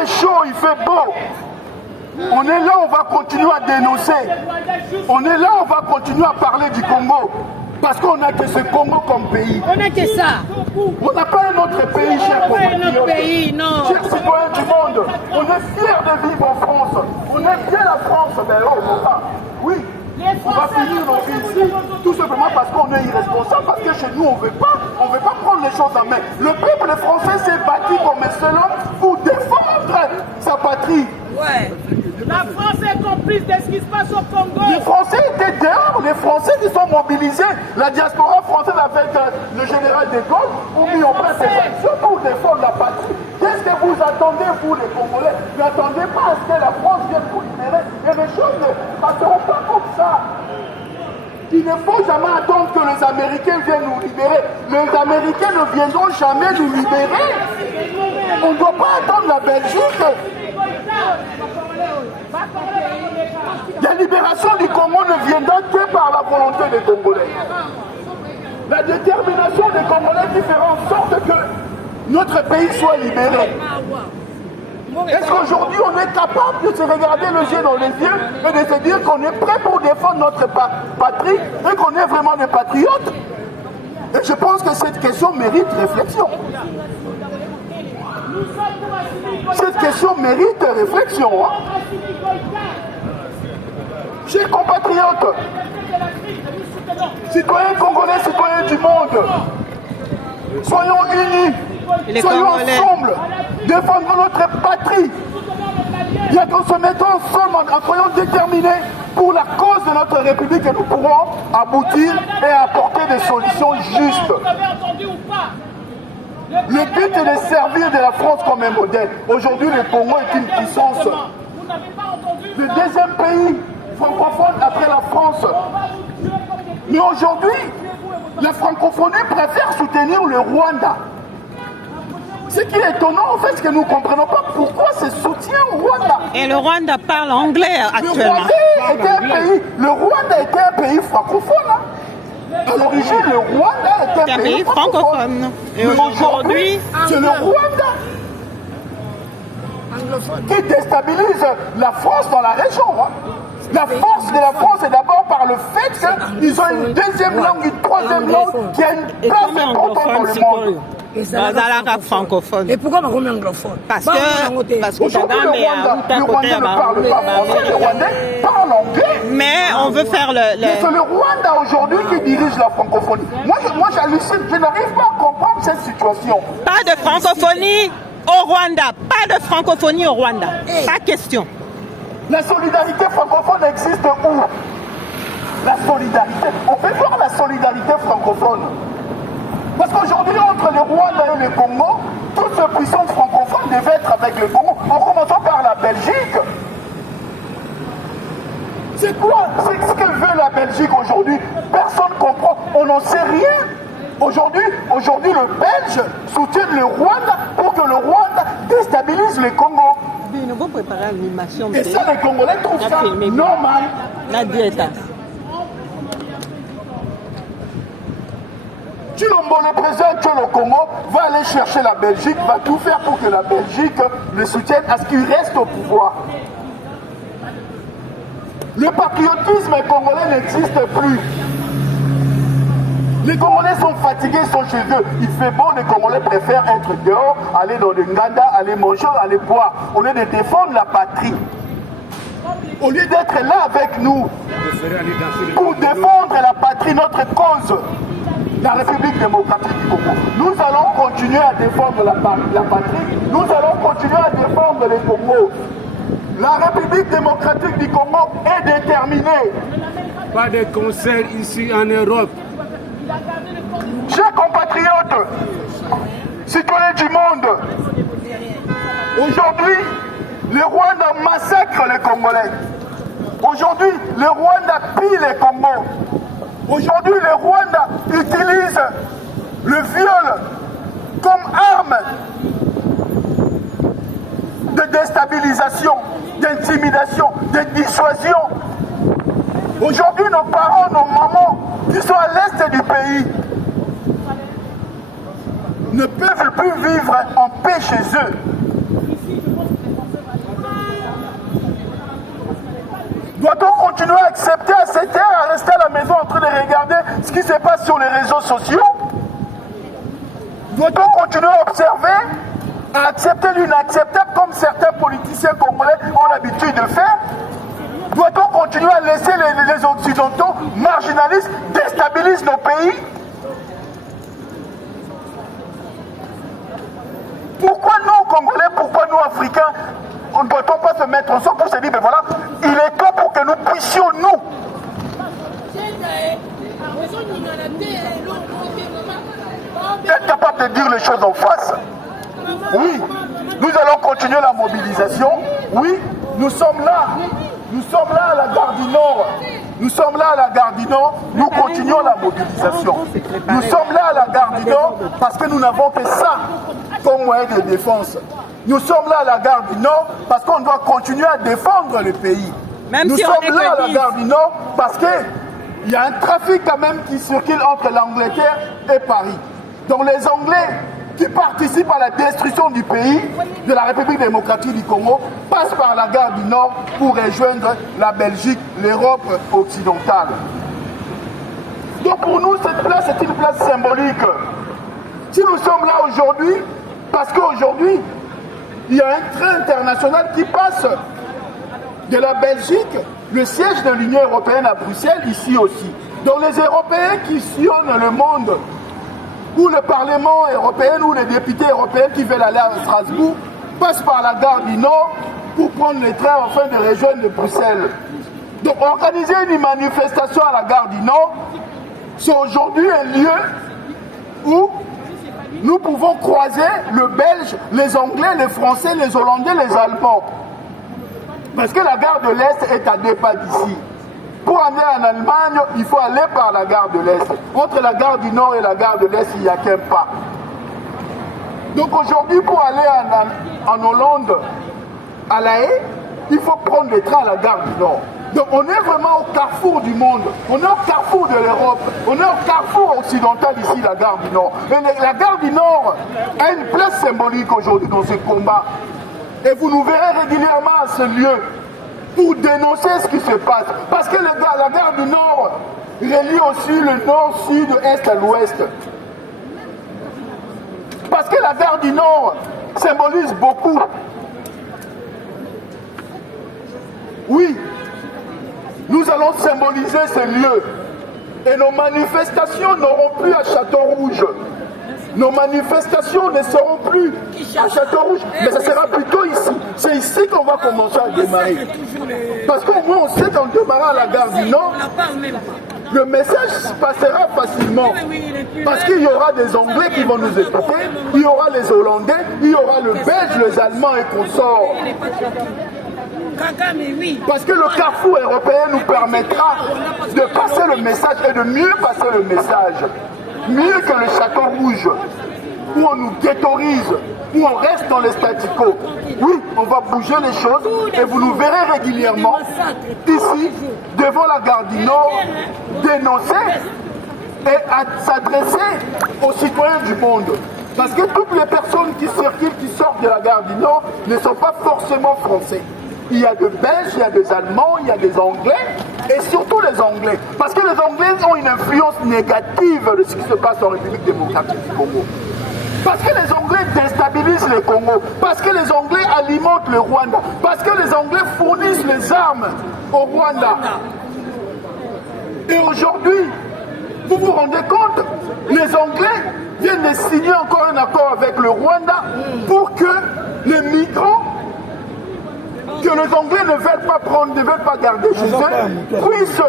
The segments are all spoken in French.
fait chaud, il fait beau. On est là, on va continuer à dénoncer. On est là, on va continuer à parler du Congo. Parce qu'on n'a que ce Congo comme pays. On n'a que ça. On n'a pas un autre pays, chers compatriotes. Notre pays, non. Chers citoyens du monde, on est fiers de vivre en France. On aime bien la France. Ben oh, oui, on va finir nos vies ici, tout simplement parce qu'on est irresponsable, parce que chez nous, on ne veut pas prendre les choses en main. Le peuple français s'est battu comme un seul homme pour défendre sa patrie. Ouais. La France est complice de ce qui se passe au Congo. Les Français étaient dehors, les Français qui sont mobilisés. La diaspora française avec le général de Gaulle ont mis en place des actions pour défendre la patrie. Qu'est-ce que vous attendez, vous les Congolais? N'attendez pas à ce que la France vienne vous libérer. Et les choses ne passeront pas comme ça. Il ne faut jamais attendre que les Américains viennent nous libérer. Les Américains ne viendront jamais nous libérer. On ne doit pas attendre la Belgique. La libération du Congo ne viendra que par la volonté des Congolais. La détermination des Congolais qui fera en sorte que notre pays soit libéré. Est-ce qu'aujourd'hui on est capable de se regarder le jeu dans les yeux et de se dire qu'on est prêt pour défendre notre patrie et qu'on est vraiment des patriotes? Et je pense que cette question mérite réflexion. Cette question mérite réflexion. Hein? Chers compatriotes, citoyens congolais, citoyens du monde, soyons unis, soyons ensemble, défendons notre patrie. Bien qu'on se mette ensemble, soyons déterminés pour la cause de notre République et nous pourrons aboutir et apporter des solutions justes. Le but est de servir de la France comme un modèle. Aujourd'hui, le Congo est une puissance. Le deuxième pays francophone après la France. Mais aujourd'hui, la francophonie préfère soutenir le Rwanda. Ce qui est étonnant, en fait, c'est que nous ne comprenons pas pourquoi ce soutien au Rwanda. Et le Rwanda parle anglais actuellement. Le Rwanda était un pays francophone. Hein. À l'origine, le Rwanda était un pays francophone. Et aujourd'hui, c'est le Rwanda qui déstabilise la France dans la région. Hein. La force de la France est d'abord par le fait qu'ils ont une deuxième langue, une troisième langue qui a une place importante dans le monde. francophone. Et pourquoi on est anglophone? Parce que aujourd'hui, le Rwanda ne parle pas français, le Rwandais parle anglais. Mais on veut faire Mais c'est le Rwanda aujourd'hui qui dirige la francophonie. Moi j'hallucine, je n'arrive pas à comprendre cette situation. Pas de francophonie au Rwanda, pas de francophonie au Rwanda. Pas question. La solidarité francophone existe où? La solidarité. On peut voir la solidarité francophone. Parce qu'aujourd'hui, entre le Rwanda et le Congo, toute cette puissance francophone devait être avec le Congo, en commençant par la Belgique. C'est quoi? C'est ce que veut la Belgique aujourd'hui. Personne ne comprend. On n'en sait rien. Aujourd'hui, le Belge soutient le Rwanda pour que le Rwanda déstabilise le Congo. Et ça, les Congolais trouvent ça normal. Chilombo, le président du Congo, va aller chercher la Belgique, va tout faire pour que la Belgique le soutienne à ce qu'il reste au pouvoir. Le patriotisme congolais n'existe plus. Les Congolais sont fatigués, ils sont chez eux. Il fait beau, les Congolais préfèrent être dehors, aller dans le Nganda, aller manger, aller boire, au lieu de défendre la patrie. Au lieu d'être là avec nous, pour défendre la patrie, notre cause, la République démocratique du Congo. Nous allons continuer à défendre la patrie, nous allons continuer à défendre les Congos. La République démocratique du Congo est déterminée. Pas de concert ici en Europe. Chers compatriotes, citoyens du monde, aujourd'hui, le Rwanda massacre les Congolais. Aujourd'hui, le Rwanda pille les Congos. Aujourd'hui, le Rwanda utilise le viol comme arme de déstabilisation, d'intimidation, de dissuasion. Aujourd'hui, nos parents, nos mamans, qui sont à l'est du pays, ne peuvent plus vivre en paix chez eux. Doit-on continuer à accepter, à se taire, à rester à la maison en train de regarder ce qui se passe sur les réseaux sociaux? Doit-on continuer à observer, à accepter l'inacceptable comme certains politiciens congolais ont l'habitude de faire? Doit-on continuer à laisser les Occidentaux marginalistes déstabilisent nos pays? Pourquoi nous, Congolais, pourquoi nous, Africains, on ne doit-on pas se mettre ensemble pour se dire, ben voilà, il est temps pour que nous puissions, nous, être capables de dire les choses en face? Oui, nous allons continuer la mobilisation. Oui, nous sommes là. Nous sommes là à la gare du Nord. Nous sommes là à la gare du Nord. Nous continuons la mobilisation. Nous sommes là à la gare du Nord parce que nous n'avons que ça comme moyen de défense. Nous sommes là à la gare du Nord parce qu'on doit continuer à défendre le pays. Nous sommes là à la gare du Nord parce qu'il y a un trafic quand même qui circule entre l'Angleterre et Paris. Donc les Anglais qui participent à la destruction du pays, de la République démocratique du Congo, passent par la gare du Nord pour rejoindre la Belgique, l'Europe occidentale. Donc pour nous, cette place est une place symbolique. Si nous sommes là aujourd'hui, parce qu'aujourd'hui, il y a un train international qui passe de la Belgique, le siège de l'Union européenne à Bruxelles, ici aussi. Donc les Européens qui sillonnent le monde, ou le Parlement européen, ou les députés européens qui veulent aller à Strasbourg, passent par la gare du Nord pour prendre le train afin de rejoindre Bruxelles. Donc organiser une manifestation à la gare du Nord, c'est aujourd'hui un lieu où nous pouvons croiser le Belge, les Anglais, les Français, les Hollandais, les Allemands. Parce que la gare de l'Est est à 2 pas d'ici. Pour aller en Allemagne, il faut aller par la gare de l'Est. Entre la gare du Nord et la gare de l'Est, il n'y a qu'un pas. Donc aujourd'hui, pour aller en Hollande, à La Haye, il faut prendre le train à la gare du Nord. Donc on est vraiment au carrefour du monde, on est au carrefour de l'Europe, on est au carrefour occidental ici, la gare du Nord. Et la gare du Nord a une place symbolique aujourd'hui dans ce combat. Et vous nous verrez régulièrement à ce lieu pour dénoncer ce qui se passe. Parce que la gare du Nord relie aussi le Nord, Sud, Est à l'Ouest. Parce que la gare du Nord symbolise beaucoup. Oui, nous allons symboliser ce lieu. Et nos manifestations n'auront plus à Château-Rouge. Nos manifestations ne seront plus à Château-Rouge, mais ça sera plutôt ici. C'est ici qu'on va commencer à démarrer. Parce qu'au moins on sait qu'en démarrant à la gare du Nord, le message passera facilement. Parce qu'il y aura des Anglais qui vont nous écouter, il y aura les Hollandais, il y aura le Belge, les Allemands et consorts. Parce que le carrefour européen nous permettra de passer le message et de mieux passer le message. Mieux que le Château Rouge, où on nous ghettoise, où on reste dans le statu quo. Oui, on va bouger les choses et vous nous verrez régulièrement ici, devant la gare du Nord, dénoncer et s'adresser aux citoyens du monde. Parce que toutes les personnes qui circulent, qui sortent de la gare du Nord, ne sont pas forcément français. Il y a des Belges, il y a des Allemands, il y a des Anglais, et surtout les Anglais. Parce que les Anglais ont une influence négative de ce qui se passe en République démocratique du Congo. Parce que les Anglais déstabilisent le Congo. Parce que les Anglais alimentent le Rwanda. Parce que les Anglais fournissent les armes au Rwanda. Et aujourd'hui, vous vous rendez compte, les Anglais viennent de signer encore un accord avec le Rwanda pour que les migrants que les Anglais ne veulent pas prendre, ne veulent pas garder chez eux, puissent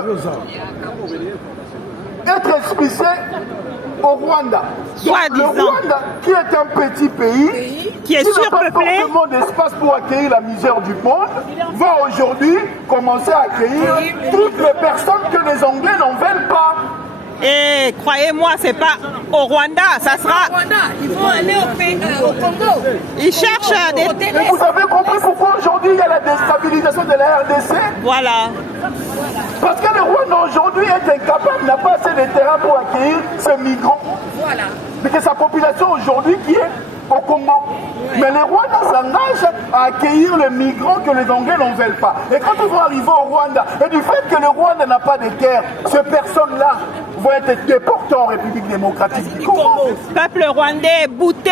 être expulsés au Rwanda. Donc, le Rwanda, qui est un petit pays, qui n'a pas forcément d'espace pour accueillir la misère du monde, va aujourd'hui commencer à accueillir toutes les personnes que les Anglais n'en veulent pas. Et croyez-moi, c'est pas au Rwanda, ça sera. Ils vont aller au Congo. Ils cherchent des. Et vous avez compris pourquoi aujourd'hui il y a la déstabilisation de la RDC? Voilà. Parce que le Rwanda aujourd'hui est incapable, n'a pas assez de terrain pour accueillir ces migrants. Voilà. Mais que sa population aujourd'hui qui est au Congo. Mais les Rwandais s'engagent à accueillir les migrants que les Anglais n'en veulent pas. Et quand ils vont arriver au Rwanda, et du fait que le Rwanda n'a pas de guerre, ces personnes-là vont être déportées en République démocratique du Congo. Peuple rwandais, boutez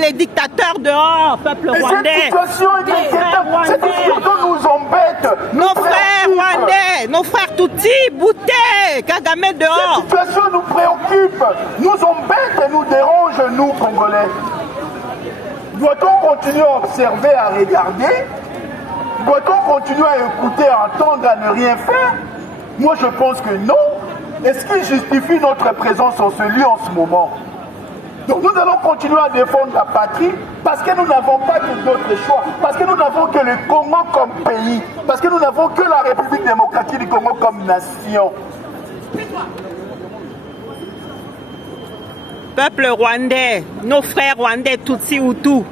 les dictateurs dehors, peuple Et rwandais. cette situation est inquiétante. Cette situation nous embête. Nos frères rwandais, nos frères Tutsis, boutez Kagame dehors. Cette situation nous préoccupe, nous embête et nous dérange, nous, Congolais. Doit-on continuer à observer, à regarder? Doit-on continuer à écouter, à entendre, à ne rien faire? Moi, je pense que non. Est-ce qui justifie notre présence en ce lieu en ce moment? Donc nous allons continuer à défendre la patrie parce que nous n'avons pas d'autre choix, parce que nous n'avons que le Congo comme pays, parce que nous n'avons que la République démocratique du Congo comme nation. Peuple rwandais, nos frères rwandais, Tutsi Hutu,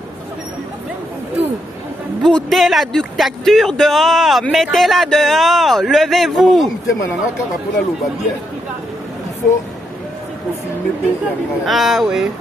boutez la dictature dehors, mettez-la dehors, levez-vous. Il faut filmer. Ah oui.